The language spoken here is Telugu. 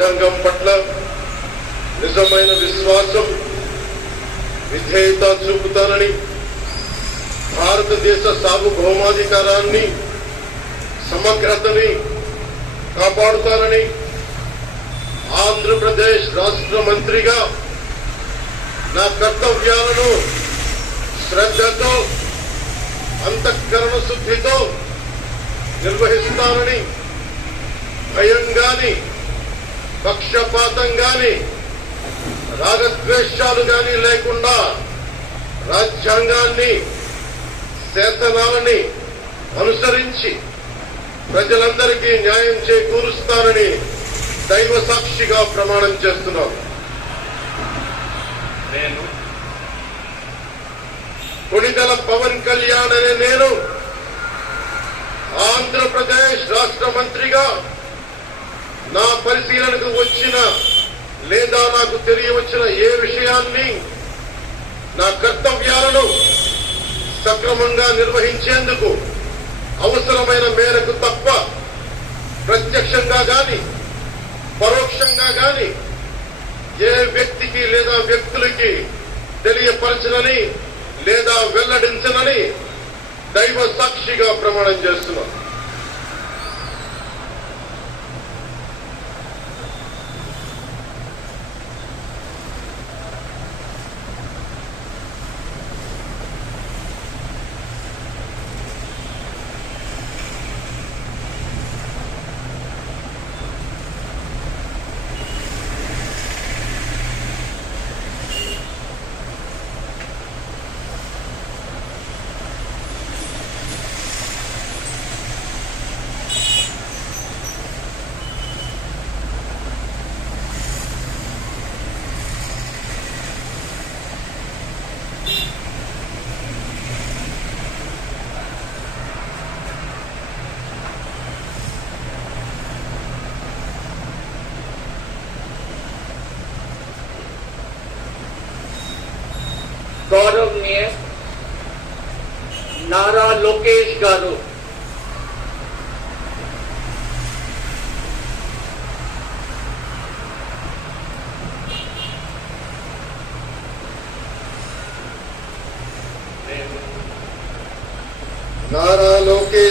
రాజ్యాంగం పట్ల నిజమైన విశ్వాసం విధేయత చూపుతానని, భారతదేశ సార్వభౌమాధికారాన్ని సమగ్రతని కాపాడుతానని, ఆంధ్రప్రదేశ్ రాష్ట్ర మంత్రిగా నా కర్తవ్యాలను శ్రద్ధతో అంతఃకరణ శుద్ధితో నిర్వహిస్తానని, భయం గాని పక్షపాతం గాని రాగద్వేషాలు గాని లేకుండా రాజ్యాంగాన్ని శాసనాలని అనుసరించి ప్రజలందరికీ న్యాయం చేకూరుస్తానని దైవ సాక్షిగా ప్రమాణం చేస్తున్నాను. నేను కొణిదెల పవన్ కళ్యాణ్ అనే నేను ఆంధ్రప్రదేశ్ రాష్ట్ర మంత్రిగా నా పరిశీలనకు వచ్చిన లేదా నాకు తెలియవచ్చిన ఏ విషయాన్ని నా కర్తవ్యాలను సక్రమంగా నిర్వహించేందుకు అవసరమైన మేరకు తప్ప ప్రత్యక్షంగా గాని పరోక్షంగా గాని ఏ వ్యక్తికి లేదా వ్యక్తులకి తెలియపరచనని లేదా వెల్లడించనని దైవ సాక్షిగా ప్రమాణం చేస్తున్నాను. गौरवनीय नारा लोकेश गारू నారా లోకేష్